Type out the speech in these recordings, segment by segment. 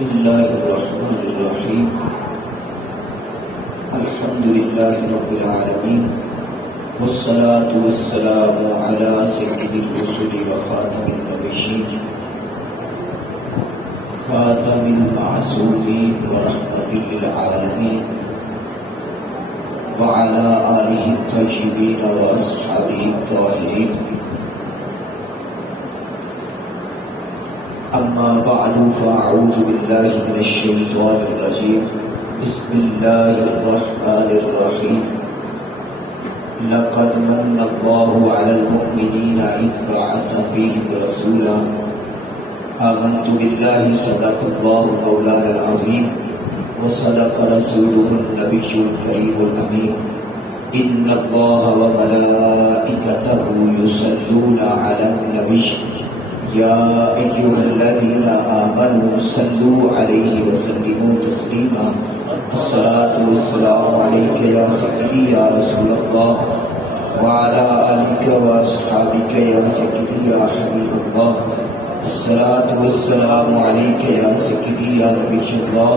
بسم الله الرحمن الرحيم. الحمد لله رب العالمين، والصلاة والسلام على سيد الرسل وخاتم النبيين، خاتم المعصومين ورحمة للعالمين، وعلى آله الطيبين وأصحابه الطاهرين. أما بعد فأعوذ بالله من الشيطان الرجيم. بسم الله الرحمن الرحيم. لقد من الله على المؤمنين إذ بعث فيهم رسولا. آمنت بالله صدق الله مولانا العظيم وصدق رسوله النبي الكريم الأمين. إن الله وملائكته يصلون على النبي يا أيها الذين آمنوا صلوا عليه وسلموا تسليما. الصلاة والسلام عليك يا سيدي يا رسول الله، وعلى آلك وأصحابك يا سيدي يا حبيب الله. الصلاة والسلام عليك يا سيدي يا نبي الله،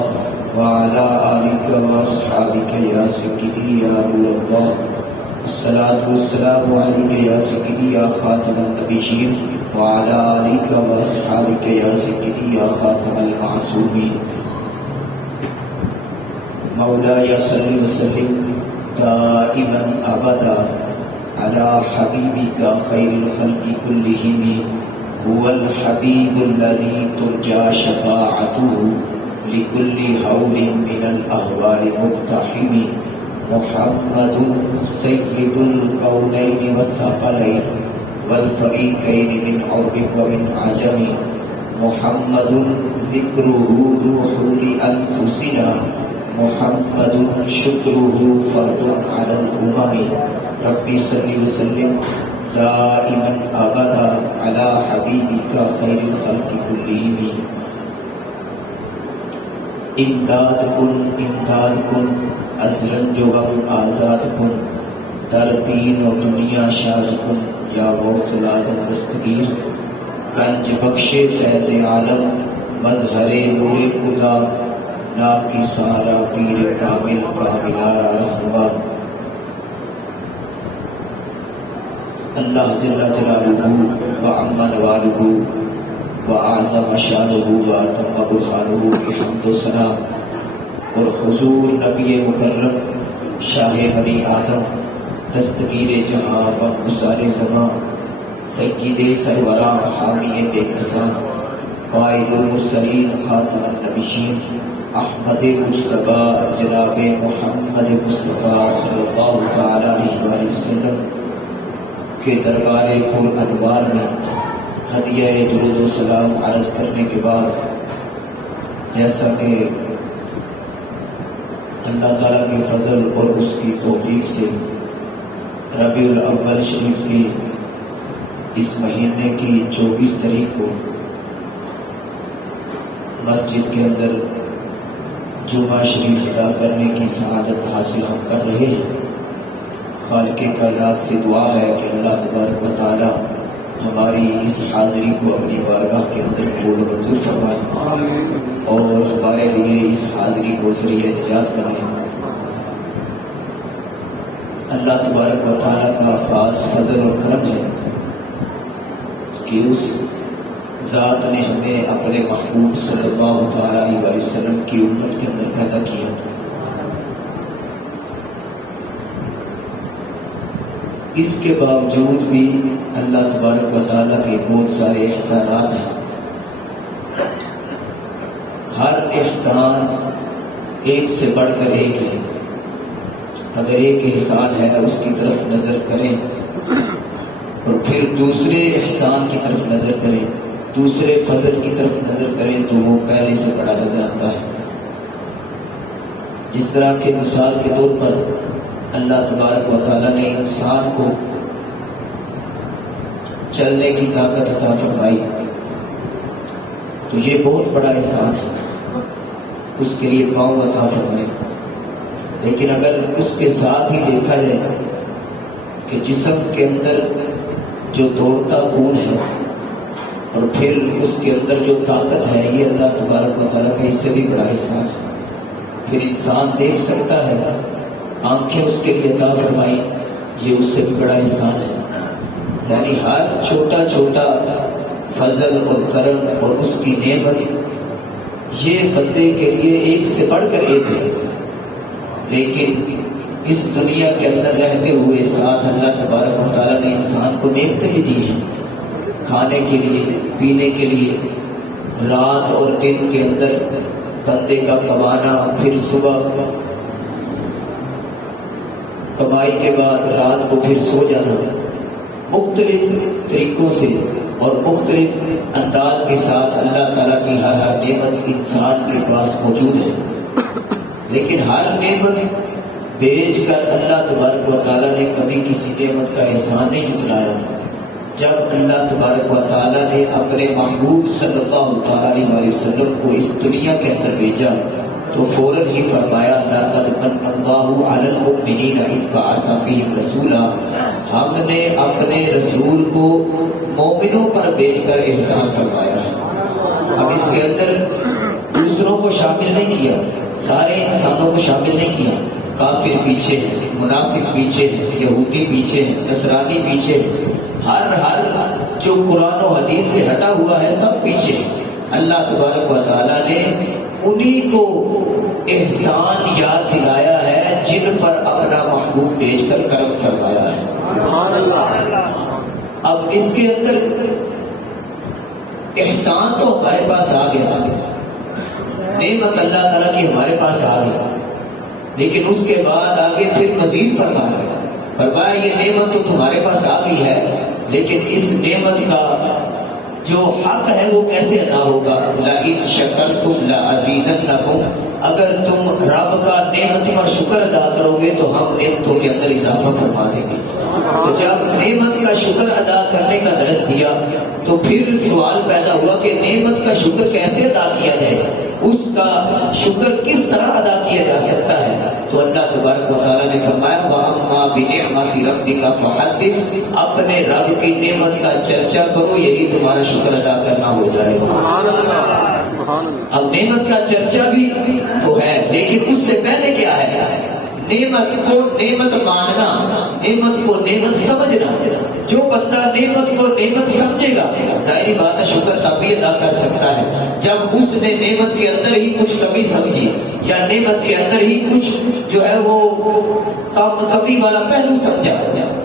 وعلى آلك وأصحابك يا سيدي يا نور الله. الصلاة والسلام عليك يا سيدي يا خاتم النبيين، وعلى آلك وأصحابك يا سيدي يا خاتم المعصومين. مولاي صل وسلم دائما أبدا على حبيبك خير الخلق كلهم. هو الحبيب الذي ترجى شفاعته لكل هول من الأهوال مقتحم. محمد سيد الكونين والثقلين والفريقين من عرب ومن عجم. محمد ذكره روح لأنفسنا، محمد شكره فرد على الأمم. ربي صل وسلم دائما أبدا على حبيبك خير الخلق كلهم. امداد کن ازرن جو غم آزاد کن، در دین و دنیا شاد کن یا غوث العظم دستگیر. گنج بخش فیض عالم مظہر نور خدا، ناکی سارا پیر کامل کاملارا رہنما. اللہ جل جلالہ وعم نوالہ وأعظم شانہ وأتم برہانہ کی حمد و ثنا، اور حضور نبی مکرم شاہ بنی آدم دستگیر جہاں و گزار زمان، سید سروران حامی بے کساں، قائد المرسلین خاتم النبیین، احمد مجتبی جناب محمد مصطفیٰ صلی اللہ تعالی علیہ وسلم کے دربار کل انوار میں ہدیہ درود و سلام عرض کرنے کے بعد، جیسا کہ اللہ تعالیٰ کے فضل اور اس کی توفیق سے ربیع الاول شریف کی اس مہینے کی 24 تاریخ کو مسجد کے اندر جمعہ شریف ادا کرنے کی سعادت حاصل ہم کر رہے ہیں. خالق کائنات سے دعا ہے کہ اللہ تبارک و تعالی ہماری اس حاضری کو اپنی بارگاہ کے اندر قبول و منظور فرمائے اور ہمارے لیے اس حاضری کو ذریعہ نجات بنائے. اللہ تبارک و تعالی کا خاص فضل و کرم ہے کہ اس ذات نے ہمیں اپنے محبوب صلی اللہ تعالی علیہ وسلم کی امت کے اندر پیدا کیا. اس کے باوجود بھی اللہ تبارک و تعالیٰ کے بہت سارے احسانات ہیں. ہر احسان ایک سے بڑھ کر ایک ہے. اگر ایک احسان ہے اس کی طرف نظر کریں اور پھر دوسرے احسان کی طرف نظر کریں، دوسرے فضل کی طرف نظر کریں تو وہ پہلے سے بڑا نظر آتا ہے. جس طرح کے مثال کے طور پر اللہ تبارک و تعالیٰ نے انسان کو چلنے کی طاقت عطا فرمائی تو یہ بہت بڑا احسان ہے. اس کے لیے پاؤں عطا فرمائے. لیکن اگر اس کے ساتھ ہی دیکھا جائے کہ جسم کے اندر جو دوڑتا خون ہے اور پھر اس کے اندر جو طاقت ہے یہ اللہ تبارک و تعالیٰ کا اس سے بھی بڑا احسان ہے۔ پھر انسان دیکھ سکتا ہے، آنکھیں اس کے لیے عطا فرمائی، یہ اس سے بھی بڑا احسان ہے۔ یعنی ہر چھوٹا چھوٹا فضل اور کرم اور اس کی نعمت یہ بندے کے لیے ایک سے بڑھ کر ایک ہے۔ لیکن اس دنیا کے اندر رہتے ہوئے ساتھ اللہ تبارک و تعالیٰ نے انسان کو نعمتیں بھی دی ہیں، کھانے کے لیے، پینے کے لیے۔ رات اور دن کے اندر بندے کا کمانا، پھر صبح کمائی کے بعد رات کو پھر سو جانا، مختلف طریقوں سے اور مختلف انداز کے ساتھ اللہ تعالیٰ کی ہر نعمت انسان کے پاس موجود ہے۔ لیکن ہر نعمت بیچ کر اللہ تبارک و تعالیٰ نے کبھی کسی نعمت کا احسان نہیں جتلایا۔ جب اللہ تبارک و تعالیٰ نے اپنے محبوب صلی اللہ تعالیٰ علیہ وسلم کو اس دنیا کے اندر بھیجا تو فوراً ہی فرمایا لقد من اللہ علی المؤمنین اذ بعث فیہم رسولا، ہم نے اپنے رسول کو مومنوں پر بھیج کر احسان فرمایا۔ اب اس کے اندر دوسروں کو شامل نہیں کیا، سارے انسانوں کو شامل نہیں کیا۔ کافر پیچھے ہیں، منافق پیچھے ہیں، یہودی پیچھے ہیں، نصرانی پیچھے ہیں، ہر جو قرآن و حدیث سے ہٹا ہوا ہے سب پیچھے۔ اللہ تبارک و تعالیٰ نے انہی کو احسان یاد دلایا ہے جن پر اپنا محبوب بھیج کر کرم فرمایا ہے۔ سبحان اللہ۔ اب اس کے اندر احسان تو ہمارے پاس آ گیا، نعمت اللہ تعالیٰ کی ہمارے پاس آ گیا، لیکن اس کے بعد آگے پھر مزید فرمایا یہ نعمت تو تمہارے پاس آ گئی ہے، لیکن اس نعمت کا جو حق ہے وہ کیسے ادا ہوگا؟ لئن شکرتم لازیدنکم، اگر تم رب کا نعمت پر شکر ادا کرو گے تو ہم نعمتوں کے اندر اضافہ فرما دیں گے۔ تو جب نعمت کا شکر ادا کرنے کا درس دیا تو پھر سوال پیدا ہوا کہ نعمت کا شکر کیسے ادا کیا جائے، اس کا شکر کس طرح ادا کیا جا سکتا ہے؟ تو اللہ تبارک و تعالیٰ نے فرمایا وَأَمَّا بِنِعْمَةِ رَبِّكَ فَحَدِّثْ، اپنے رب کی نعمت کا چرچا کرو، یہی تمہارا شکر ادا کرنا ہو جائے گا۔ اب نعمت کا چرچا بھی تو ہے، لیکن اس سے پہلے کیا ہے؟ نعمت کو نعمت ماننا، نعمت کو نعمت سمجھنا۔ جو بندہ نعمت کو نعمت سمجھے گا ظاہری بات ہے شکر تبھی ادا کر سکتا ہے جب اس نے نعمت کے اندر ہی کچھ کمی سمجھی یا نعمت کے اندر ہی کچھ جو ہے وہ کمی والا پہلو سمجھا،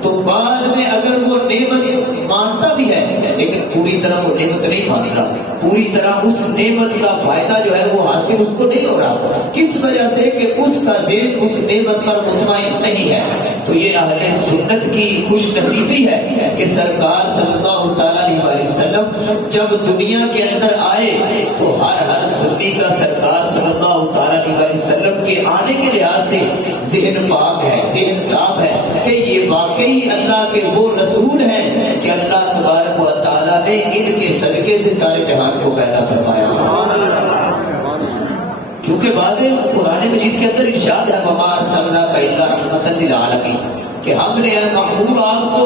تو بعد میں اگر وہ نعمت مانتا بھی ہے لیکن پوری طرح وہ نعمت نہیں مان رہا، پوری طرح اس نعمت کا فائدہ جو ہے وہ حاصل اس کو نہیں ہو رہا، کس وجہ سے کہ اس کا ذہن اس نعمت پر مطمئن نہیں ہے۔ تو یہ اہل سنت کی خوش نصیبی ہے کہ سرکار صلی اللہ تعالیٰ علیہ وسلم جب دنیا کے اندر آئے تو ہر سنی کا سرکار صلی اللہ تعالیٰ علیہ وسلم کے آنے کے لحاظ سے ذہن پاک ہے، ذہن صاف ہے کہ یہ واقعی اللہ کے وہ رسول ہیں کہ اللہ تبارک و تعالیٰ نے ان کے صدقے سے سارے جہان کو پیدا فرمایا۔ کیونکہ واضح قرآن مجید کے اندر ارشاد ہے وَمَا أَرْسَلْنَاكَ إِلَّا رَحْمَةً لِلْعَالَمِينَ، کہ ہم نے محبوب آپ کو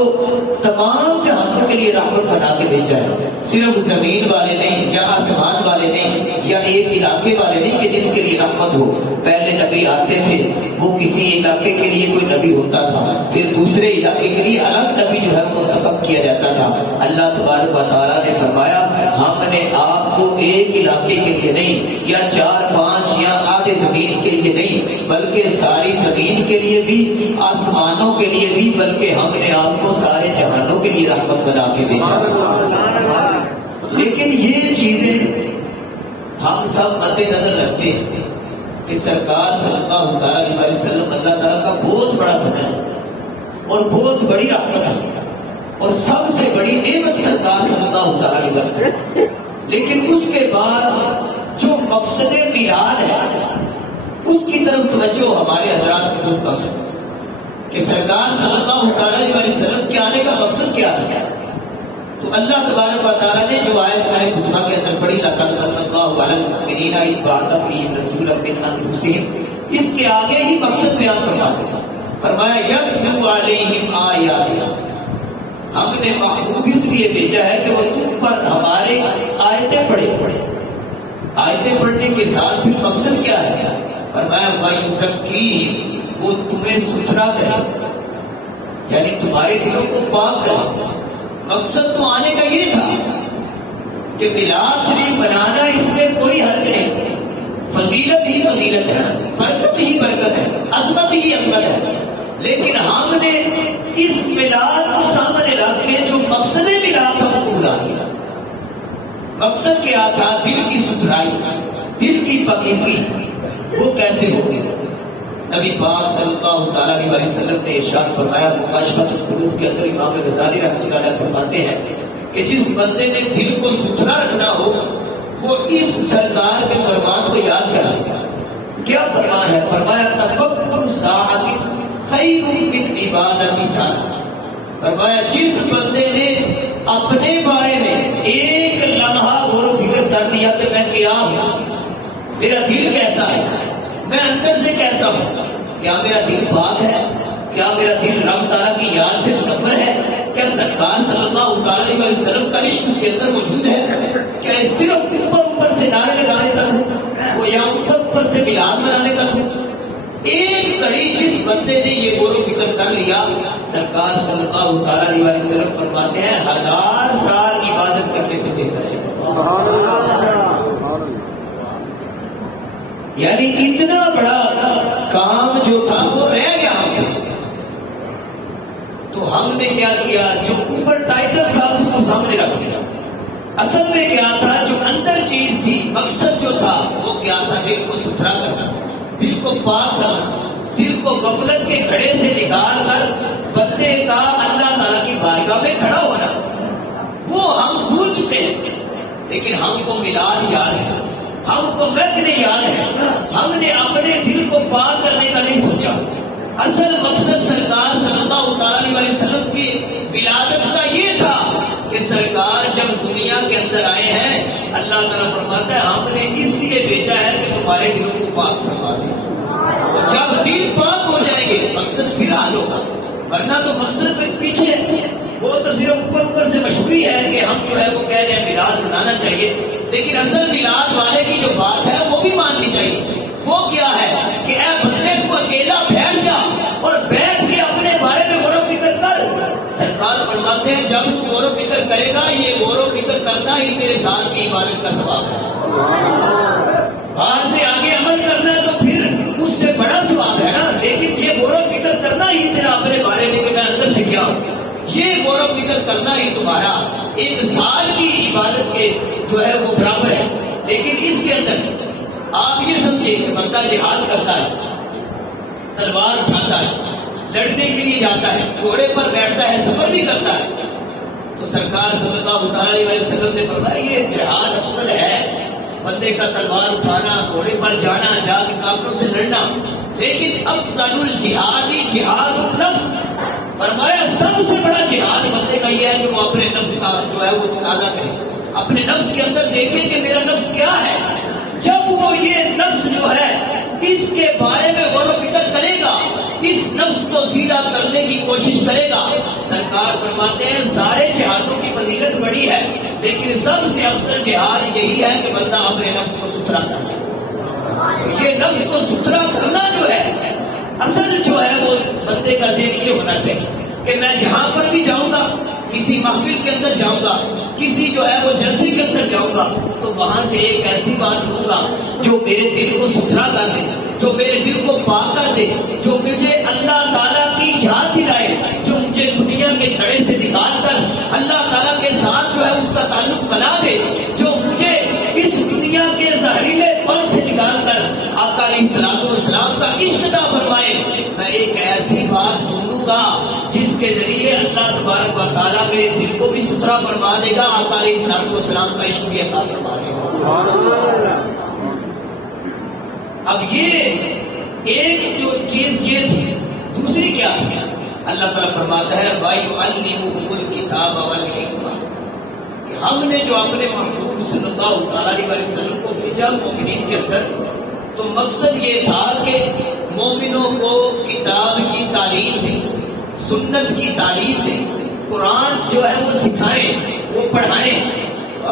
تمام جہانوں کے لیے رحمت بنا کے بھیجا ہے، صرف زمین والے نہیں یا آسمان والے نہیں یا ایک علاقے والے نہیں کہ جس کے لیے رحمت ہو۔ پہلے نبی آتے تھے وہ کسی علاقے کے لیے کوئی نبی ہوتا تھا، پھر دوسرے علاقے کے لیے الگ نبی جو ہے منتخب کیا جاتا تھا۔ اللہ تبارک و تعالیٰ نے فرمایا ہم نے آپ کو ایک علاقے کے لیے نہیں یا 4-5 یا آدھے زمین کے لیے نہیں بلکہ ساری زمین کے لیے بھی، آسمانوں کے لیے بھی، بلکہ ہم نے آپ کو سارے جہانوں کے لیے رحمت بنا کے بھیجا۔ لیکن یہ چیزیں ہم سب مد نظر رکھتے ہیں کہ سرکار صلی اللہ تعالیٰ علیہ وسلم اللہ تعالیٰ کا بہت بڑا فضل ہے اور بہت بڑی رحمت ہے اور سب سے بڑی نعمت سرکار صلی اللہ تعالیٰ علیہ وسلم، لیکن اس کے بعد جو مقصد میلاد ہے اس کی طرف توجہ ہمارے حضرات کو بہت کم ہے کہ سرکار صلی اللہ علیہ وسلم کے آنے کا مقصد کیا تھا۔ تو اللہ تبارک و تعالیٰ نے جو آیت ہمارے خطبہ کے اندر پڑھی لقد من اللہ علی المؤمنین اذ بعث فیہم رسولا من انفسہم، اس کے آگے ہی مقصد بیان فرما دیا، فرمایا یتلو علیہم آیاتنا، ہم نے محبوب اس لیے بھیجا ہے کہ وہ تم اوپر ہمارے آیتیں پڑھے آیتیں پڑھنے کے ساتھ پھر مقصد کیا ہے؟ فرمایا وَيُزَكِّيهِمْ، وہ تمہیں ستھرا کرے، یعنی تمہارے دلوں کو پاک کرے۔ مقصد تو آنے کا یہ تھا کہ میلاد شریف بنانا، اس میں کوئی حرج نہیں، فضیلت ہی فضیلت ہے، برکت ہی برکت ہے، عظمت ہی عظمت ہے، لیکن ہم نے اس میلاد کو سامنے رکھ کے جو مقصد میلاد تھا اس کو بلا دیا۔ مقصد کیا تھا؟ دل کی ستھرائی، دل کی پاکیزگی۔ وہ کیسے ہوگی؟ نبی پاک صلی اللہ تعالیٰ علیہ وسلم نے ارشاد فرمایا، مکاشفۃ القلوب کے اندر امام غزالی رحمۃ اللہ علیہ فرماتے ہیں کہ جس بندے نے دل کو ستھرا رکھنا ہو وہ اس سرکار کے فرمان کو یاد کرے گا۔ کیا فرمان ہے؟ فرمایا تفکر ساعۃ خیر من عبادت سنہ۔ فرمایا جس بندے نے اپنے بارے میں ایک لمحہ غور و فکر کر لیا کہ میں کیا ہوں، میرا دل کیسا ہے، میں اندر سے کیسا ہوں، کیا میرا دل پاک ہے، کیا میرا دل رب تعالیٰ کی یاد سے منور ہے، کیا سرکار صلی اللہ علیہ وسلم کا عشق اس کے اندر موجود ہے، کیا صرف اوپر سے نعرے لگانے تک ہوں وہ یا اوپر سے میلاد منانے تک ہوں۔ ایک کڑی جس بندے نے یہ غور و فکر کر لیا، سرکار صلی اللہ علیہ وسلم فرماتے ہیں 1000 سال عبادت کرنے سے بہتر ہے۔ یعنی اتنا بڑا کام جو تھا وہ رہ گیا ہم سے، تو ہم نے کیا کیا؟ جو اوپر ٹائٹل تھا اس کو سامنے رکھ دیا۔ اصل میں کیا تھا؟ جو اندر چیز تھی، مقصد جو تھا وہ کیا تھا؟ دل کو ستھرا کرنا، دل کو پاک کرنا، دل کو غفلت کے گھڑے سے نکال کر بندے کا اللہ تعالیٰ کی بارگاہ میں کھڑا ہونا۔ وہ ہم بھول چکے ہیں، لیکن ہم کو میلاد یاد ہے، ہم کو مہد یاد ہے، ہم نے اپنے دل کو پاک کرنے کا نہیں سوچا۔ اصل مقصد سرکار صلی اللہ علیہ وسلم کی ولادت کا یہ تھا کہ سرکار جب دنیا کے اندر آئے ہیں، اللہ تعالیٰ فرماتا ہے ہم نے اس لیے بھیجا ہے کہ تمہارے دلوں کو پاک فرما دے۔ جب دل پاک ہو جائیں گے مقصد پھر حل ہوگا، ورنہ تو مقصد پہ پیچھے ہے۔ وہ تو صرف اوپر سے مشہوری ہے کہ ہم جو ہے وہ کہہ رہے ہیں میلاد منانا چاہیے، لیکن اصل میلاد والے کی جو بات ہے وہ بھی ماننی چاہیے۔ وہ کیا ہے کہ اے بندے کو اکیلا بیٹھ جا اور بیٹھ کے اپنے بارے میں غور و فکر کر۔ سرکار فرماتے ہیں جب تو غور و فکر کرے گا، یہ غور و فکر کرنا ہی تیرے سال کی عبادت کا ثواب ہے۔ بعد میں آگے عمل کرنا ہے تو پھر اس سے بڑا ثواب ہے نا، لیکن یہ غور و فکر کرنا ہی تیرا اپنے بارے میں کہ میں اندر سے کیا ہوں، یہ غور و فکر کرنا ہی تمہارا ایک سال کی عبادت کے جو ہے وہ برابر ہے۔ لیکن اس کے اندر آپ یہ سمجھے کہ بندہ جہاد کرتا ہے، تلوار اٹھاتا ہے، لڑنے کے لیے جاتا ہے، گھوڑے پر بیٹھتا ہے، سفر بھی کرتا ہے، تو سرکار صلی اللہ علیہ وسلم نے فرمایا یہ جہاد افضل ہے، بندے کا تلوار اٹھانا، گھوڑے پر جانا، جا کے کافروں سے لڑنا، لیکن افضل الجہاد جہاد النفس۔ فرمایا سب سے بڑا جہاد بندے کا یہ ہے کہ وہ اپنے نفس کا جو ہے وہ تقاضا کرے، اپنے نفس کے اندر دیکھے کہ میرا نفس کیا ہے۔ جب وہ یہ نفس جو ہے اس کے بارے میں غور و فکر کرے گا، اس نفس کو سیدھا کرنے کی کوشش کرے گا، سرکار فرماتے ہیں سارے جہادوں کی فضیلت بڑی ہے، لیکن سب سے افضل جہاد یہی ہے کہ بندہ اپنے نفس کو ستھرا کر لے۔ یہ نفس کو ستھرا کرنا جو ہے اصل جو ہے وہ بندے کا ذہن یہ ہونا چاہیے کہ میں جہاں پر بھی جاؤں گا، کسی محفل کے اندر جاؤں گا، کسی جو ہے وہ جلسے کے اندر جاؤں گا، تو وہاں سے ایک ایسی بات لوں گا جو میرے دل کو ستھرا کر دے، جو میرے دل کو پاک کر دے، جو مجھے اللہ تعالیٰ کی یاد دلائے، جو مجھے دنیا کے کڑے سے نکال کر اللہ تعالیٰ کے ساتھ جو ہے اس کا تعلق بنا دے، جو مجھے اس دنیا کے زہریلے پن سے نکال کر آقا علیہ الصلوۃ والسلام کا عشق عطا فرمائے۔ میں ایک ایسی بات ڈھونڈوں گا جس کے ذریعے اللہ تبارک و تعالیٰ میرے دل کو بھی ستھرا فرما دے گا، آقا علیہ الصلوۃ والسلام کا عشق بھی عطا فرما دے گا۔ اب یہ ایک جو چیز یہ تھی، دوسری کیا تھی؟ اللہ تعالیٰ فرماتا ہے وَيُعَلِّمُهُمُ الْكِتَابَ وَالْحِکْمَةَ، کہ ہم نے جو اپنے محبوب صلی اللہ علیہ وسلم کو بھیجا مومنین کے اندر، تو مقصد یہ تھا کہ مومنوں کو کتاب کی تعلیم دے، سنت کی تعلیم دے، قرآن جو ہے وہ سکھائیں، وہ پڑھائیں،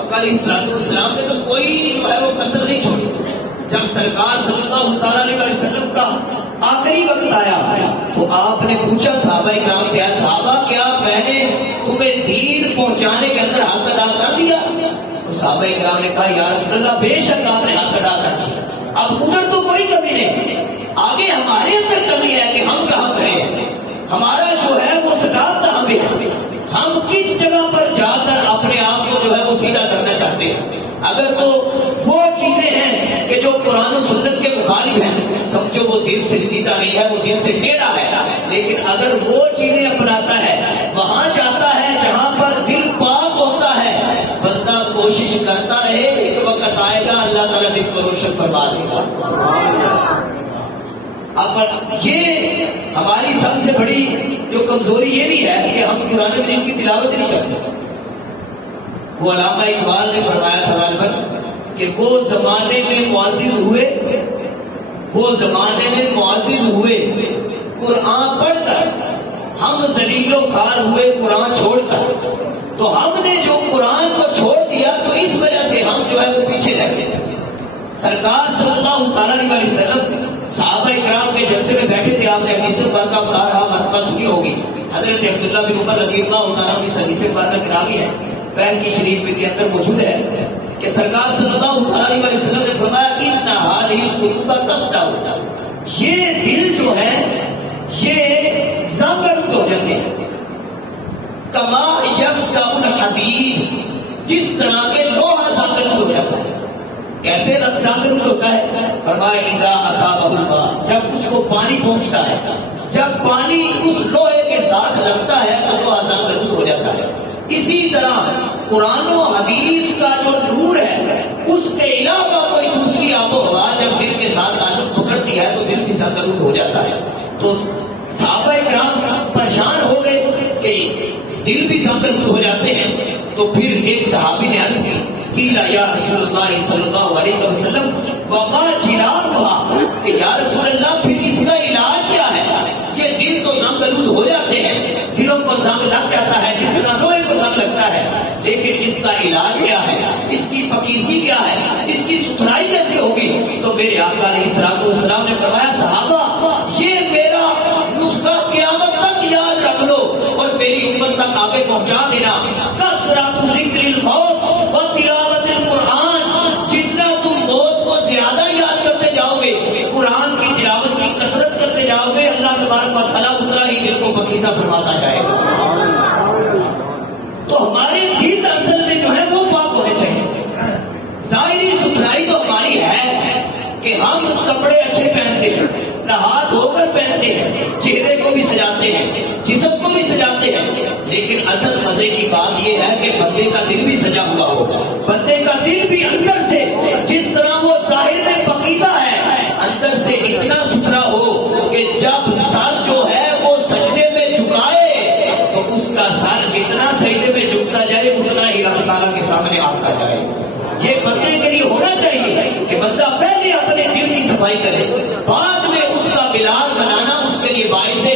آقا علیہ السلام نے تو کوئی جو ہے وہ کسر نہیں چھوڑی. جب سرکار صلی اللہ تعالیٰ علیہ وسلم کا آخری وقت آیا تو آپ نے پوچھا صحابہ کرام سے, صحابہ کیا میں نے تمہیں دین پہنچانے کے اندر حق ادا کر دیا؟ تو صحابہ کرام نے کہا یا رسول اللہ بے شک آپ نے حق ادا کر دیا, اب ادھر تو کوئی کمی نہیں, آگے ہمارے اندر کمی ہے کہ ہم کہاں کھڑے ہیں, ہمارا جو ہے وہ صداقت کہاں پہ ہے, ہم کس جگہ پر جا کر اپنے آپ کو جو ہے وہ سیدھا کرنا چاہتے ہیں. اگر تو وہ چیزیں ہیں کہ جو قرآن و سنت کے مخالف ہیں, سمجھو وہ دل سے سیدھا نہیں ہے, وہ دل سے ٹیڑھا ہے. لیکن اگر وہ چیزیں اپناتا ہے, وہاں جاتا ہے جہاں پر دل پاک ہوتا ہے, بندہ کوشش کرتا رہے, ایک وقت آئے گا اللہ تعالیٰ دل کو روشن فرما دے گا. اب یہ ہماری سب سے بڑی جو کمزوری یہ بھی ہے کہ ہم قرآن مجید کی تلاوت نہیں کرتے. وہ علامہ اقبال نے فرمایا تھا غالباً کہ وہ زمانے میں معزز ہوئے قرآن پڑھ کر, ہم ذلیل و خوار ہوئے قرآن چھوڑ کر. تو ہم نے جو قرآن کو چھوڑ دیا تو اس وجہ سے ہم جو ہے وہ پیچھے رہ گئے. سرکار صلی اللہ تعالیٰ علیہ وسلم صحابہ کرام کے جلسے میں بیٹھے تھے, آپ نے حدیث پاکہ پڑھا رہا مرتبہ سنی ہوگی. حضرت عبداللہ بن عمر رضی اللہ تعالیٰ عنہ اس حدیث پاکہ گرامی ہے, پیر کی شریف کے اندر موجود ہے کہ سرکار صلی اللہ علیہ وسلم نے فرمایا ان هذه القلوب تصدع, یہ دل جو ہے یہ زنگ ہو جاتے ہیں, کما یصدع الحدید, جس طرح کے لوہا زنگ ہو جاتا ہے. کیسے زنگ ہوتا ہے؟ فرمایا اذا اصابہ الماء, جب اس کو پانی پہنچتا ہے, جب پانی اس لوہے کے ساتھ لگتا ہے تو لوہا زنگ ہو جاتا ہے. اسی طرح قرآن و حدیث کا جو نور ہے اس کے علاوہ کوئی دوسری آب و ہوا جب دل کے ساتھ تعلق پکڑتی ہے تو دل بھی سرگرم ہو جاتا ہے. تو صحابہ کرام پریشان ہو گئے کہ دل بھی سرگرم ہو جاتے ہیں. تو پھر ایک صحابی نے عرض کی یا رسول اللہ صلی اللہ علیہ وسلم وما جرابها, کہ یا رسول اللہ پھر اس کا علاج کیا ہے؟ یہ دل تو زنگ ہو جاتے ہیں, دلوں کو زنگ لگ جاتا ہے جس طرح لوہے کو زنگ لگتا ہے, لیکن اس کا علاج کیا ہے, اس کی پاکیزگی کیا ہے, اس کی ستھرائی کیسے ہوگی؟ تو میرے آقا علیہ الصلوۃ والسلام نے فرمایا صحابہ یہ میرا نسخہ قیامت تک یاد رکھ لو اور میری امت تک آگے پہنچا دینا. کثرت ذکر الموت و تلاوت القرآن, جتنا تم موت کو زیادہ یاد کرتے جاؤ گے, قرآن کی تلاوت کی کثرت کرتے جاؤ گے, اللہ تبارک و تعالیٰ اتنا ہی دل کو پاکیزہ فرماتا جائے گا. تو ہمارے دل اصل میں جو ہے وہ پاک ہونے چاہیے. ظاہری ستھرائی تو ہماری ہے کہ ہم کپڑے اچھے پہنتے ہیں, نہا دھو کر پہنتے ہیں, چہرے کو بھی سجاتے ہیں, جسم کو بھی سجاتے ہیں, لیکن اصل مزے کی بات یہ ہے کہ بندے کا دل بھی سجا ہوا ہو, بندے کا دل بھی اندر سے جس طرح وہ ظاہر میں پاکیزہ ہے اندر سے اتنا ستھرا ہو کہ جب سر جو ہے وہ سجدے میں جھکائے تو اس کا سر جتنا سجدے میں جھکتا جائے اتنا ہی اللہ تعالیٰ کے سامنے آتا جائے. یہ بندے کے لیے ہونا چاہیے کہ بندہ پہلے اپنے دل کی صفائی کرے, بعد میں اس کا بلال بنانا اس کے لیے باعث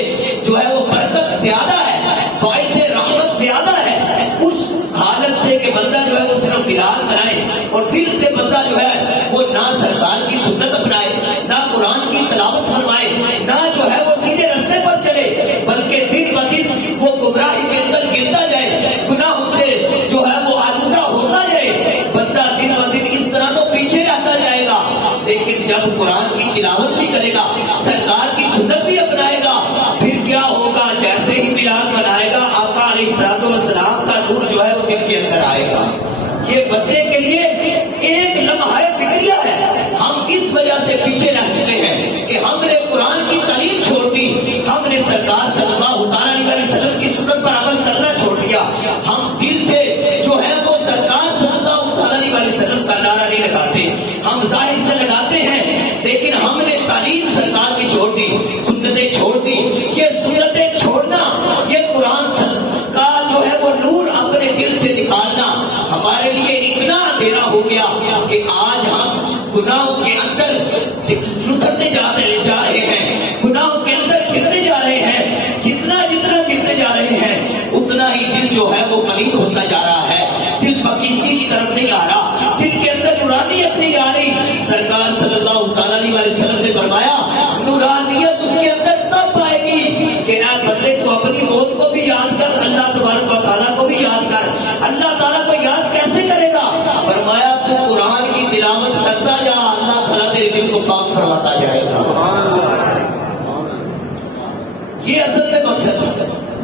جو ہے وہ برکت زیادہ ہے, باعث رحمت زیادہ ہے, اس حالت سے کہ بندہ جو ہے وہ صرف بلال بنائے اور دل سے بندہ جو ہے وہ نہ سرکار کی سنت اپنائے, نہ قرآن کی تلاوت فرمائے, نہ جو ہے وہ سیدھے رستے پر چلے, بلکہ دن بدن وہ گمراہی کے اندر گرتا جائے, گناہوں سے جو ہے وہ آلودہ ہوتا جائے, بندہ دن بدن اس طرح تو پیچھے رہتا جائے گا. لیکن جب قرآن کی تلاوت بھی کرے گا, سرکار کی سنت بھی اپنائے گا, پھر کیا ہوگا؟ جیسے ہی بلال بنائے گا آقا علیہ الصلوۃ والسلام کا نور جو ہے وہ دل کے اندر آئے گا. یہ بندے کے لیے ایک لمحہ فکریہ ہے. ہم اس وجہ سے پیچھے رہ چکے ہیں کہ ہم نے قرآن کی تعلیم چھوڑ دی, ہم نے سرکار صلی اللہ علیہ وسلم کی سنت پر عمل کرنا چھوڑ دیا, ہم دل سے جو ہے وہ سرکار صلی اللہ علیہ وسلم کا نعرہ نہیں لگاتے, ہم ظاہر سے لگاتے ہیں لیکن ہم نے تعلیم سرکار کی چھوڑ دی, سنتیں چھوڑ دی. یہ سنتیں چھوڑنا, یہ قرآن کا جو ہے وہ نور اپنے دل سے نکالنا ہمارے لیے اتنا اندھیرا ہو گیا کہ آج ہم گناہوں کے اندر لتھڑتے جا رہے ہیں, گناہوں کے اندر گرتے جا رہے ہیں. جتنا گرتے جا رہے ہیں اتنا ہی دل جو ہے وہ پلید ہوتا جا رہا ہے, دل پاکیزگی کی طرف نہیں علیہ وسلم نے فرمایا نورانیت اس کے اندر تب آئے گی کہ اے بندے تو اپنی موت کو بھی یاد کر، اللہ تبارک و تعالیٰ کو بھی یاد کر۔ اللہ تعالیٰ کو یاد کیسے کرے گا؟ فرمایا تو قرآن کی تلاوت کرتا جا، اللہ تعالیٰ تیرے دل کو پاک فرماتا جائے گا۔ یہ اصل میں مقصد ہے۔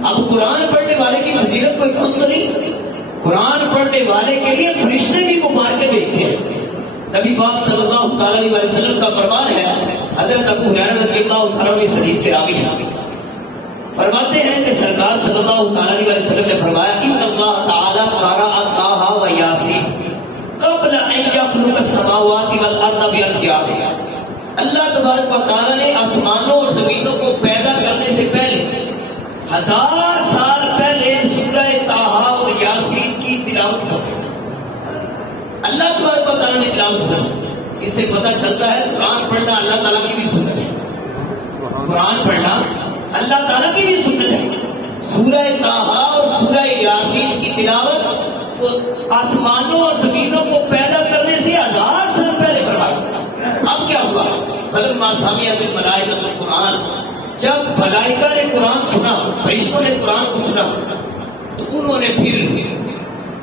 اب قرآن پڑھنے والے کی فضیلت کوئی کم تو نہیں، قرآن پڑھنے والے کے لیے فرشتے بھی مبارکیں بھیجتے ہیں۔ نبی پاک صلی اللہ تعالیٰ علیہ وسلم کا فرمان ہے، حضرت ابو ہریرہ رضی اللہ تعالیٰ عنہ اس حدیث کے راوی ہیں، فرماتے ہیں کہ سرکار صلی اللہ تعالیٰ علیہ وسلم نے فرمایا ان اللہ تعالیٰ قرأ طٰہٰ و یاسین قبل ان یخلق السماوات والارض بأربعہ۔ اللہ تبارک و تعالیٰ نے آسمانوں اور زمینوں کو پیدا کرنے سے پہلے 1000 سال پہلے سورہ طٰہٰ اور یاسین کی تلاوت کی۔ اللہ تبارک و تعالیٰ نے تلاوت کی۔ اس سے پتہ چلتا ہے قرآن پڑھنا اللہ تعالیٰ کی بھی سنت ہے، قرآن پڑھنا اللہ تعالیٰ کی بھی سنت ہے۔ سورہ طٰہٰ اور سورہ یاسین کی تلاوت آسمانوں اور زمینوں کو پیدا کرنے سے 1000 سال پہلے فرمائی۔ اب کیا ہوا؟ فلما سمعت الملائکۃ القرآن، جب ملائکہ نے قرآن سنا، فرشتوں نے قرآن کو سنا، تو انہوں نے پھر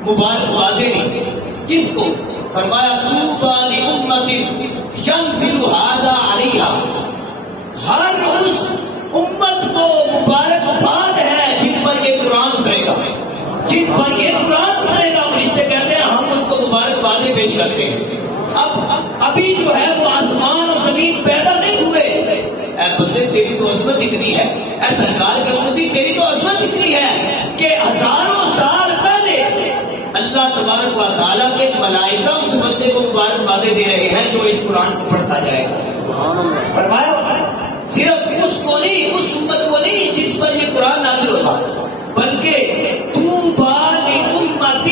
مبارکبادیں دی۔ کس کو؟ فرمایا طوبیٰ لأمۃ ینزل ھذا علیہا، ہر اس امت کو مبارکباد ہے جن پر یہ قرآن اترے گا، جن پر یہ قرآن اترے گا۔ فرشتے کہتے ہیں ہم ان کو مبارکبادیں پیش کرتے ہیں۔ ابھی جو ہے وہ آسمان اور زمین پیدا نہیں ہوئے، اے بندے تیری تو عظمت اتنی ہے، اے سرکار کی امتی تیری تو عظمت اتنی ہے کہ ہزاروں سال پہلے اللہ تبارک و تعالیٰ کے ملائکہ اس بندے کو مبارکبادیں دے رہے ہیں جو اس قرآن کو پڑھتا جائے گا۔ فرمایا صرف اس کو نہیں، اس امت کو نہیں جس پر یہ قرآن نازل ہوگا، بلکہ طوبیٰ لأمۃ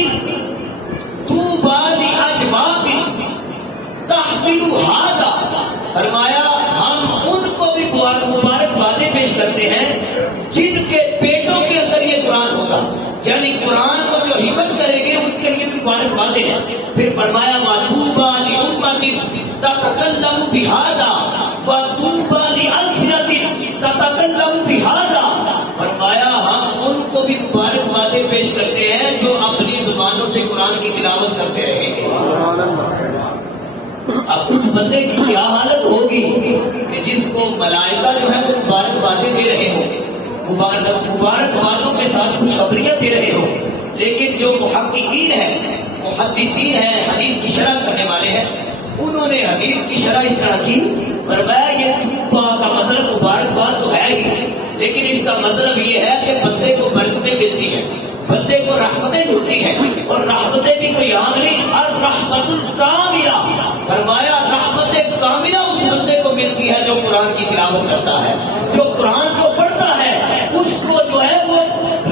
طوبیٰ لأجواد تحمل ھذا، فرمایا ہم ان کو بھی مبارکبادیں پیش کرتے ہیں جن کے پیٹوں کے اندر یہ قرآن ہوگا، یعنی قرآن کو جو حفظ کریں گے ان کے لیے بھی مبارکبادیں ہیں۔ پھر فرمایا وَطُوبَىٰ لِأُمَّةٍ تَتَكَلَّمُ بِهَذَا وَطُوبَىٰ لِأَلْسِنَةٍ تَتَكَلَّمُ بِهَذَا، فرمایا ہم ان کو بھی مبارکبادیں پیش کرتے ہیں جو اپنی زبانوں سے قرآن کی تلاوت کرتے رہیں گے۔ اب اس بندے کی کیا حالت ہوگی کہ جس کو ملائکہ جو ہے وہ مبارکبادیں دے رہے ہوں، مبارکبادوں کے ساتھ خوشخبریاں دے رہے ہوں، لیکن جو محققین ہیں، محدثین ہیں، حدیث کی شرح کرنے والے ہیں، انہوں نے حدیث کی شرح اس طرح کی، فرمایا یہ طوبیٰ کا مطلب مبارکباد تو ہے ہی، لیکن اس کا مطلب یہ ہے کہ بندے کو برکتیں ملتی ہیں، بندے کو رحمتیں ملتی ہیں، اور رحمتیں بھی کوئی عام نہیں، الرحمت الکاملہ، فرمایا رحمت کاملہ اس بندے کو ملتی ہے جو قرآن کی تلاوت کرتا ہے، جو قرآن کو پڑھتا ہے، اس کو جو ہے وہ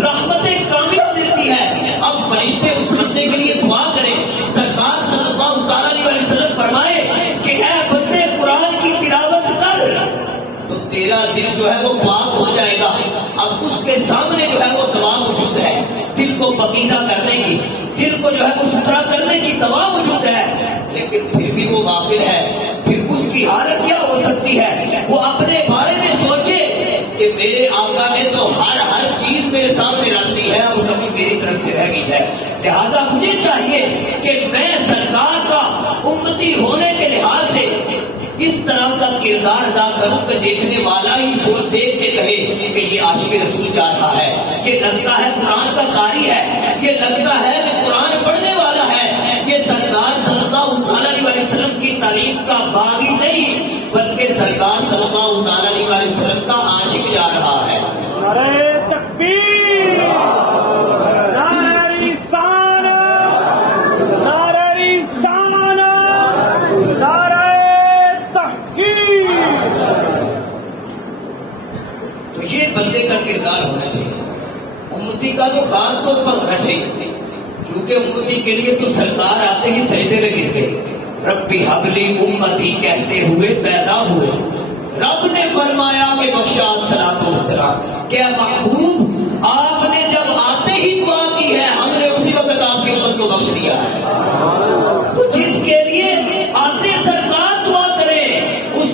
رحمت کاملہ ملتی ہے۔ اب فرشتے اس بندے کے لیے دعا کریں، سرکار صلی اللہ تعالیٰ علیہ وسلم فرمائے کہ اے بندے قرآن کی تلاوت کر، تو تیرا دل جو ہے وہ پاک ہو جائے گا۔ اب اس کے سامنے جو ہے وہ دوا موجود ہے، دل کو پاکیزہ کرنے کی، دل کو جو ہے وہ ستھرا کرنے کی دوا موجود ہے، لیکن پھر بھی وہ غافل ہے۔ پھر اس کی حالت کیا ہو سکتی ہے؟ وہ اپنے بارے میں سوچے کہ میرے آقا نے تو ہر چیز میرے سامنے رکھ دی ہے، اور کبھی میری طرف سے رہ گئی ہے، لہذا مجھے چاہیے کہ میں سرکار کا امتی ہونے کے لحاظ سے اس طرح کا کردار ادا کروں کہ دیکھنے والا ہی سوچ دیکھ کے کہے کہ یہ عاشق رسول جا رہا ہے، یہ لگتا ہے قرآن کا قاری ہے، یہ لگتا ہے کہ قرآن پڑھنے والا ہے، یہ سرکار صلی اللہ علیہ وسلم کی تعلیم کا باغی نہیں بلکہ سرکار صلی اللہ تعالیٰ علیہ وسلم کا عاشق جا رہا ہے۔ نعرہ تکبیر، نعرہ رسالت، نعرہ رسالت، نعرہ تحقیق۔ تو یہ بندے کا کردار ہونا چاہیے، امتی کا تو خاص طور پر ہونا چاہیے، کیونکہ امتی کے لیے تو سرکار آتے ہی سجدے میں گر گئے، ربی حبلی امتی کہتے ہوئے پیدا ہوئے۔ رب نے فرمایا کہ بخشا الصلاۃ والسلام، کہ محبوب آپ نے جب آتے ہی دعا کی ہے، ہم نے اسی وقت آپ کی امت کو بخش دیا ہے۔ تو جس کے لیے آتے سرکار دعا کرے اس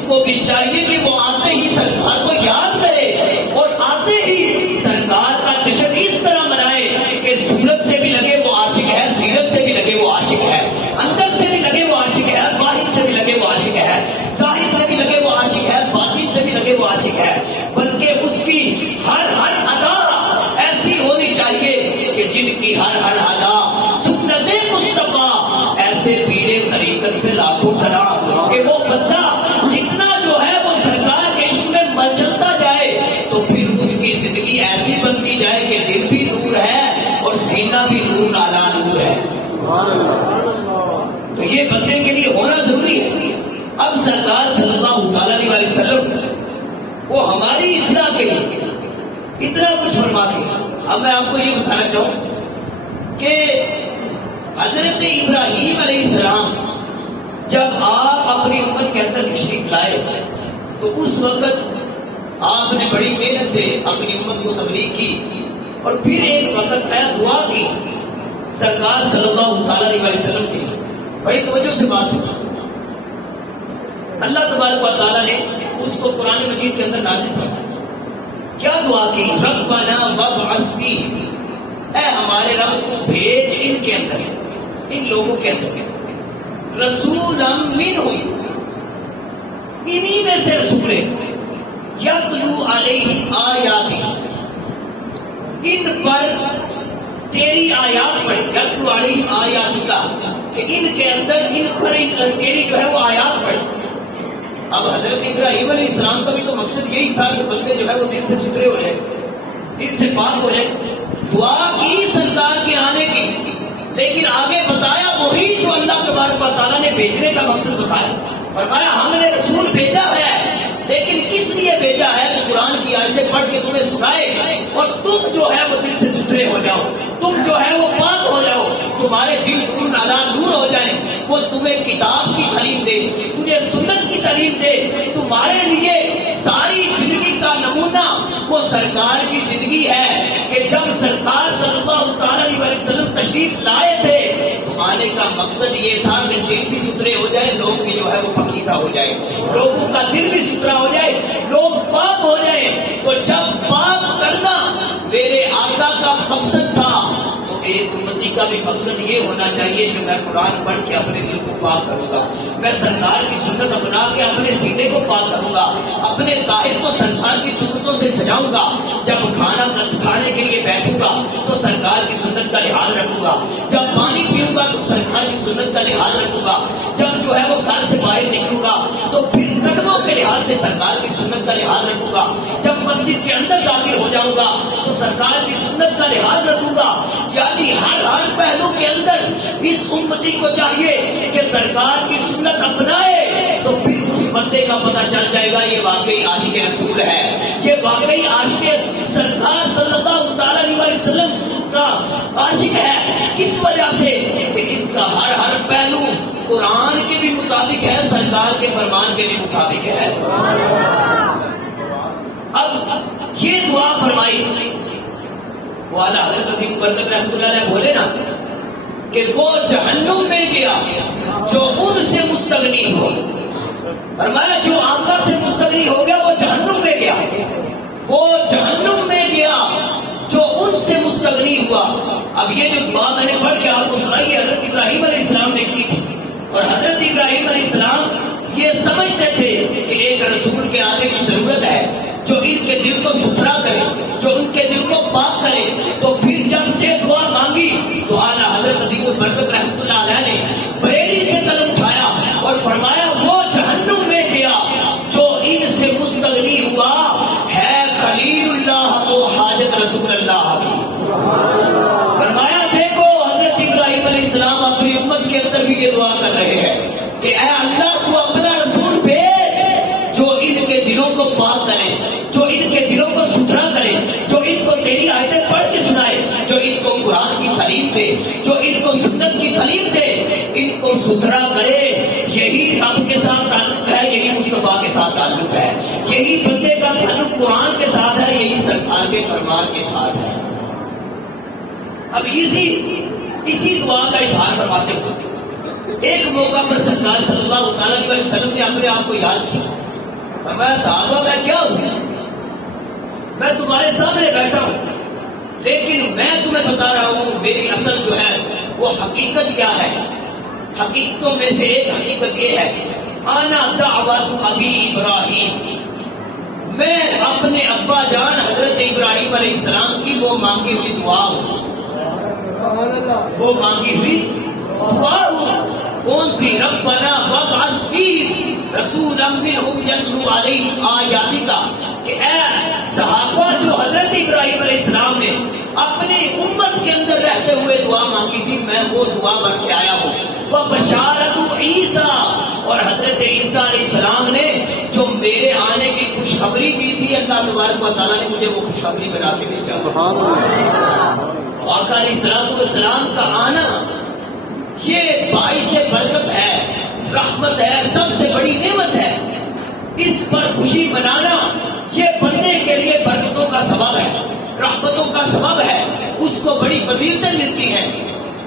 وہ عاشق ہے، بلکہ اس کی ہر ادا ایسی ہونی چاہیے کہ جن کی ہر ادا سنت مصطفیٰ، ایسے پیرے طریقت پہ لاکھوں سلام کہ وہ بندہ جتنا جو ہے وہ سرکار کے عشق میں مچلتا جائے تو پھر اس کی زندگی ایسی بنتی جائے کہ دل بھی نور ہے اور سینہ بھی نور نالا نور ہے۔ تو یہ بندے کے لیے ہونا ضروری ہے۔ اب سرکار صلی اللہ تعالی علیہ وسلم وہ ہماری اصلاح کے لیے اتنا کچھ فرماتے ہیں۔ اب میں آپ کو یہ بتانا چاہوں کہ حضرت ابراہیم علیہ السلام جب آپ اپنی امت کے اندر تشریف لائے تو اس وقت آپ نے بڑی محنت سے اپنی امت کو تبلیغ کی، اور پھر ایک وقت آیا دعا کی سرکار صلی اللہ تعالی علیہ وسلم کی۔ بڑی توجہ سے بات سنا، اللہ تبارک و تعالیٰ نے اس کو قرآن مجید کے اندر نازل فرمایا۔ کیا دعا کی؟ ربنا وابعث فیہم، اے ہمارے رب تو بھیج ان کے اندر، ان لوگوں کے اندر رسولا منہم، انہی میں سے رسول یتلو علیہم آیاتی، ان پر تیری آیات پڑھی، یتلو علیہم آیاتی کا کہ ان کے اندر ان پر تیری جو ہے وہ آیات پڑھی۔ اب حضرت ابراہیم علیہ السلام کا بھی تو مقصد یہی تھا کہ بندے جو ہے وہ دل سے ستھرے ہو جائے، دل سے پاک ہو جائے۔ دعا کی سرکار کے آنے کی، لیکن آگے بتایا وہی جو اللہ تبارک و تعالیٰ نے بھیجنے کا مقصد بتایا۔ فرمایا ہم نے رسول بھیجا ہے، لیکن کس لیے بھیجا ہے کہ قرآن کی آیتیں پڑھ کے تمہیں سنائے اور تم جو ہے وہ دل سے ستھرے ہو جاؤ، تم جو ہے وہ پاک ہو جاؤ، تمہارے دل نور نالا نور ہو جائیں۔ وہ تمہیں کتاب کی تعلیم دے، تجھے سنت کی تعلیم دے، تمہارے لیے ساری زندگی کا نمونہ وہ سرکار کی زندگی ہے کہ جب سرکار صلی اللہ تعالی علیہ وسلم تشریف لائے تھے تو آنے کا مقصد یہ تھا کہ دل بھی ستھرے ہو جائے، لوگ بھی جو ہے وہ پاکیزہ ہو جائے، لوگوں کا دل بھی ستھرا ہو جائے، لوگ پاک ہو جائیں۔ تو جب پاک کرنا میرے آقا کا مقصد تھا تو ایک امتی کا بھی مقصد یہ ہونا چاہیے کہ میں قرآن پڑھ کے اپنے دل کو پاک کروں گا، میں سرکار کی سنت اپنا کے اپنے سینے کو پاک کروں گا، اپنے ظاہر کو سرکار کی سنتوں سے سجاؤں گا، جب کھانا کھانے کے لیے بیٹھوں گا تو سرکار کی سنت کا لحاظ رکھوں گا، جب پانی پیوں گا تو سرکار کی سنت کا لحاظ رکھوں گا، جب جو ہے وہ گھر سے باہر نکلوں گا تو پھر قدموں کے لحاظ سے سرکار کی سنت کا لحاظ رکھوں گا، جب مسجد کے اندر داخل ہو جاؤں گا تو سرکار کی سنت کا لحاظ رکھوں گا۔ یعنی ہر پہلو کے اندر اس امتی کو چاہیے کہ سرکار کی سنت اپنائے، تو پھر اس بندے کا پتہ چل جائے گا یہ واقعی عاشق رسول ہے، یہ واقعی عاشق سرکار صلی اللہ تعالی علیہ وسلم کا عاشق ہے، اس وجہ سے کہ اس کا ہر پہلو قرآن کے بھی مطابق ہے، سرکار کے فرمان کے بھی مطابق ہے۔ اب یہ دعا فرمائی وہ اعلیٰ حضرت عظیم برکت رحمۃ اللہ علیہ بولے نا کہ وہ جہنم میں گیا جو ان سے مستغنی ہو، فرمایا جو آقا سے مستغنی ہو گیا وہ جہنم میں گیا، وہ جہنم میں گیا جو ان سے مستغنی ہوا۔ اب یہ جو دعا میں نے پڑھ کے آپ کو سنائی حضرت ابراہیم علیہ السلام نے کی تھی، اور حضرت ابراہیم علیہ السلام یہ سمجھتے تھے کہ ایک رسول کے آنے کی ضرورت ہے جو ان کے دل کو ستھرا کرے، جو ان کے دل کو پاک کرے۔ تو پھر جب یہ دعا مانگی تو اعلیٰ حضرت عظیم البرکت رحمۃ اللہ علیہ نے بریلی سے قلم اٹھایا اور فرمایا وہ جہنم میں گیا جو ان سے مستغنی ہوا ہے خلیل اللہ کو حاجت رسول اللہ کی۔ فرمایا دیکھو حضرت ابراہیم علیہ السلام اپنی امت کے اندر بھی یہ دعا کر رہے ہیں کہ اے اللہ تو اپنا رسول بھیج جو ان کے دلوں کو پاک کرے، جو ان کے دلوں کو ستھرا کرے، جو ان کو تیری آیتیں پڑھ کے سنائے، جو ان کو قرآن کی تعلیم دے، جو ان کو سنت کی تعلیم دے، ان کو ستھرا کرے۔ یہی رب کے ساتھ تعلق ہے، یہی مصطفیٰ کے ساتھ تعلق ہے، یہی بندے کا تعلق قرآن کے ساتھ ہے، یہی سرکار کے فرمان کے ساتھ ہے۔ اب اسی دعا کا اظہار فرماتے ہوئے ایک موقع پر سرکار صلی اللہ تعالی علیہ وسلم نے اپنے آپ کو یاد کیا، فرمایا صحابہ میں کیا ہوں، میں تمہارے سامنے بیٹھا ہوں لیکن میں تمہیں بتا رہا ہوں میری اصل جو ہے وہ حقیقت کیا ہے۔ حقیقتوں میں سے ایک حقیقت یہ ہے انا دعوت ابی ابراہیم، میں اپنے ابا جان حضرت ابراہیم علیہ السلام کی وہ مانگی ہوئی دعا ہوں، وہ مانگی ہوئی دعا ہوں۔ کون سی؟ ربنا وابعث فیہم رسولا منہم یتلو علیہم آیاتک، کہ اے صحابہ جو حضرت ابراہیم علیہ السلام نے اپنی امت کے اندر رہتے ہوئے دعا مانگی تھی، میں وہ دعا بن کے آیا ہوں۔ وبشارت عیسیٰ، اور حضرت عیسیٰ علیہ السلام نے جو میرے آنے کی خوشخبری دی تھی، اللہ تبارک و تعالیٰ نے مجھے وہ خوشخبری بنا کے بھیجا۔ آقا علیہ السلام کا آنا یہ باعث برکت ہے، رحمت ہے، سب سے بڑی نعمت ہے۔ اس پر خوشی منانا یہ بندے کے لیے برکتوں کا سبب ہے، رحمتوں کا سبب ہے، اس کو بڑی فضیلتیں ملتی ہیں۔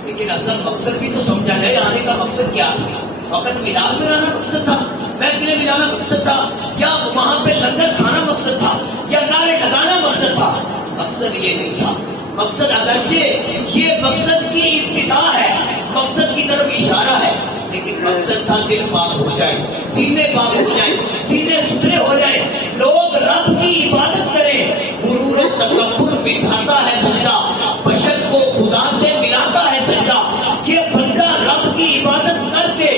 لیکن اصل مقصد بھی تو سمجھا جائے، آنے کا مقصد کیا تھا؟ وقت میلاد منانا مقصد تھا، محفلیں ملانا مقصد تھا، یا وہاں پہ لنگر کھانا مقصد تھا، یا نعرے لگانا مقصد تھا؟ مقصد یہ نہیں تھا۔ مقصد اگرچہ یہ مقصد کی ابتدا ہے، مقصد کی طرف اشارہ ہے، لیکن مقصد تھا دل پاک ہو جائے، سینے پاک ہو جائے، سینے ستھرے ہو جائے، لوگ رب کی عبادت کریں۔ غرور و تکبر بٹھاتا ہے سجدہ، بشر کو خدا سے ملاتا ہے سجدہ۔ یہ بندہ رب کی عبادت کر کے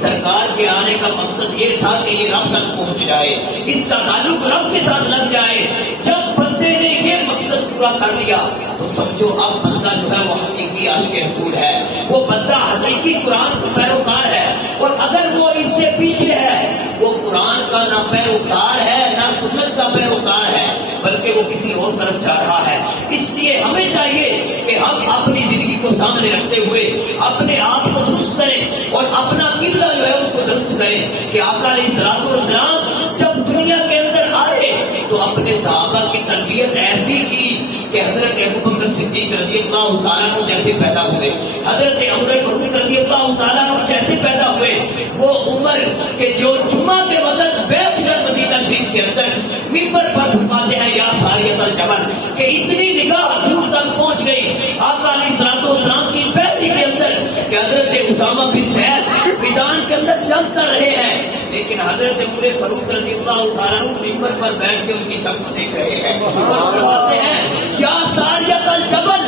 سرکار کے آنے کا مقصد یہ تھا کہ یہ رب تک پہنچ جائے، اس کا تعلق رب کے ساتھ لگ جائے۔ جب بندے نے یہ مقصد پورا کر لیا تو سمجھو اب بندہ جو ہے وہ حقیقی عاشق رسول ہے، وہ بندہ حقیقی قرآن کا پیروکار ہے۔ اور اگر وہ اس سے پیچھے ہے، وہ قرآن کا نہ پیروکار ہے نہ سنت کا پیروکار ہے، بلکہ وہ کسی اور طرف جا رہا ہے۔ اس لیے ہمیں چاہیے کہ ہم اپنی زندگی کو سامنے رکھتے ہوئے اپنے آپ کو درست کریں اور اپنا قبلہ جو ہے اس کو درست کریں کہ آقا علیہ السلام جب دنیا کے اندر آئے تو اپنے صحابہ کی تربیت ایسی کی کہ حضرت ابوبکر صدیق رضی اللہ تعالیٰ عنہ جیسے پیدا ہوئے، حضرت عمر فاروق رضی اللہ تعالیٰ عنہ جیسے پیدا ہوئے، وہ عمر کے جو جمعہ کے وقت بیٹھ کر مدینہ شریف کے اندر منبر پر فرماتے ہیں یا ساریت الجبل، کہ اتنی نگاہ دور تک پہنچ گئی آقا علیہ السلام کی بیٹی کے اندر کہ حضرت اسامہ بن زید میدان کے اندر جنگ کر رہے ہیں، لیکن حضرت عمر فاروق رضی اللہ تعالیٰ عنہ منبر پر بیٹھ کے ان کی جنگ کو دیکھ رہے ہیں اور فرماتے ہیں یا ساریت الجبل،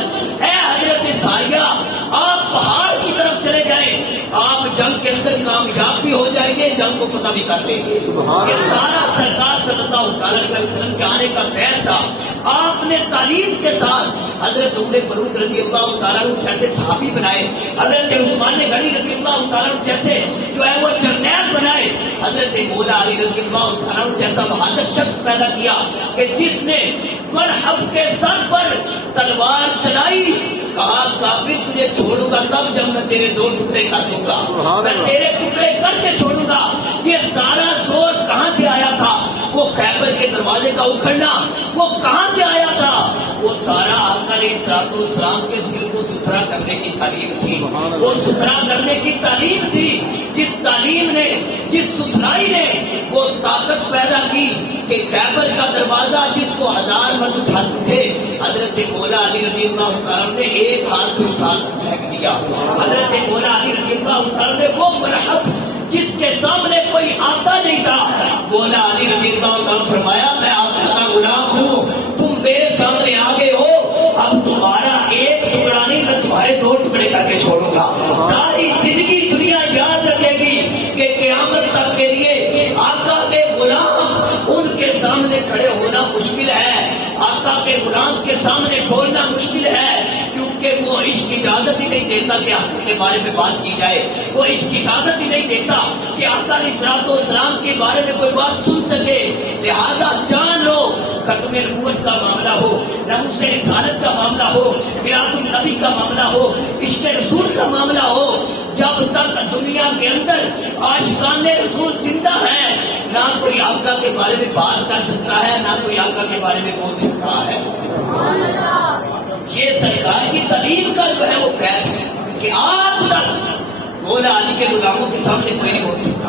اے حضرت ساریہ آپ پہاڑ کی طرف چلے جائیں، آپ جنگ کے اندر کامیاب بھی ہو جائیں گے، جنگ کو فتح بھی کر لیں گے۔ یہ سارا سرکار صلی اللہ علیہ وسلم کے آنے کا فیض تھا۔ آپ نے تعلیم کے ساتھ حضرت عمر فاروق رضی اللہ تعالیٰ عنہ جیسے صحابی بنائے، حضرت عثمان غنی رضی اللہ تعالیٰ عنہ جیسے جو ہے وہ جرنیل بنائے، حضرت مولا علی رضی اللہ تعالیٰ عنہ جیسا بہادر شخص پیدا کیا کہ جس نے مرحب کے سر پر تلوار چلائی، کہا کافر تجھے چھوڑوں گا تب جب میں تیرے دو ٹکڑے کر دوں گا، میں تیرے ٹکڑے کر کے چھوڑوں گا۔ یہ سارا زور کہاں سے آیا تھا؟ وہ خیبر کے دروازے کا اکھڑنا وہ کہاں سے آیا تھا؟ وہ سارا آقا علیہ السلام کے دل کو ستھرا کرنے کی تعلیم تھی، وہ ستھرا کرنے کی تعلیم تھی، جس تعلیم نے، جس ستھرائی نے وہ طاقت پیدا کی کہ خیبر کا دروازہ جس کو 1000 مرد اٹھاتے تھے، حضرت مولا علی رضی اللہ تعالیٰ نے ایک ہاتھ سے اٹھا کر پھینک دیا۔ حضرت مولا علی رضی اللہ تعالیٰ نے وہ مرحب جس کے سامنے کوئی آتا نہیں تھا، مولا علی رضی اللہ تعالیٰ فرمایا میں آقا کا غلام ہوں، تم میرے سامنے آ گئے ہو، اب تمہارا ایک ٹکڑا نہیں میں تمہارے 2 ٹکڑے کر کے چھوڑوں گا۔ ساری زندگی دنیا یاد رکھے گی کہ قیامت تک کے لیے آقا کے غلام ان کے سامنے کھڑے ہونا مشکل ہے، آقا کے غلام کے سامنے بولنا مشکل ہے، کیونکہ وہ عشق اجازت ہی نہیں دیتا کہ آقا کے بارے میں بات کی جائے، وہ عشق اجازت ہی نہیں دیتا کہ آقا علیہ السلام کے بارے میں کوئی بات سن سکے۔ لہذا جان لو ختم نبوت کا معاملہ ہو، ناموس رسالت کا معاملہ ہو، میلاد النبی کا معاملہ ہو، عشق رسول کا معاملہ ہو، جب تک دنیا کے اندر عاشقان رسول زندہ ہے نہ کوئی آقا کے بارے میں بات کر سکتا ہے، نہ کوئی آقا کے بارے میں بول سکتا ہے۔ یہ سرکار کی تعلیم کا جو ہے وہ فیض ہے کہ آج تک مولا علی کے غلاموں کے سامنے کوئی نہیں بول سکتا،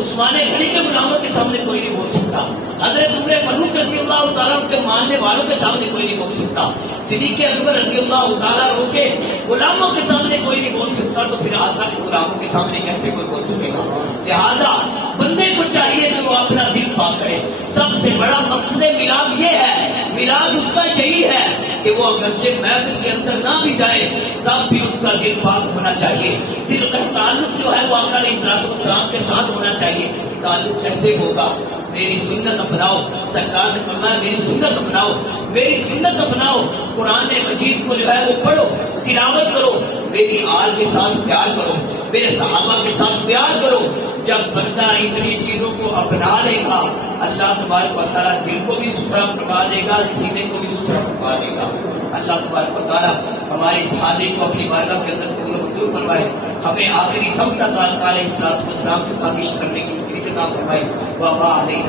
عثمان غنی کے غلاموں کے سامنے کوئی نہیں بول سکتا، حضرت عمر فاروق رضی اللہ اللہ تعالیٰ کے ماننے والوں کے سامنے کوئی نہیں بول سکتا، صدیق اکبر رضی اللہ تعالیٰ عنہ کے غلاموں کے سامنے کوئی نہیں بول سکتا، تو پھر آقا کے غلاموں کے سامنے کیسے کوئی بول سکے گا؟ لہذا بندے کو چاہیے کہ وہ اپنا دل پاک کرے۔ سب سے بڑا مقصد میلاد یہ ہے، میلاد اس کا یہی ہے کہ وہ اگرچہ محفل کے اندر نہ بھی جائے تب بھی اس کا دل پاک ہونا چاہیے، دل کا تعلق جو ہے وہ آقا علیہ الصلوۃ والسلام کے ساتھ ہونا چاہیے۔ تعلق کیسے ہوگا؟ میری سنت اپناؤ، سرکار نے فرمایا میری سنت اپناؤ، میری سنت اپناؤ، قرآن مجید کو جو ہے وہ پڑھو، تلاوت کرو، میری آل کے ساتھ پیار کرو، میرے صحابہ کے ساتھ پیار کرو۔ جب بندہ اتنی چیزوں کو اپنا لے گا اللہ تبارک و تعالیٰ دل کو بھی ستھرا فرما دے گا، سینے کو بھی ستھرا فرما دے گا۔ اللہ تبارک و تعالیٰ ہمارے اس حاضری کو اپنی بارگاہ کے اندر قبول و منظور فرمائے، ہمیں آخری دم تک آقا علیہ الصلوۃ والسلام کے ساتھ عشق کرنے کی توفیق عطا فرمائے۔ وبا علیہ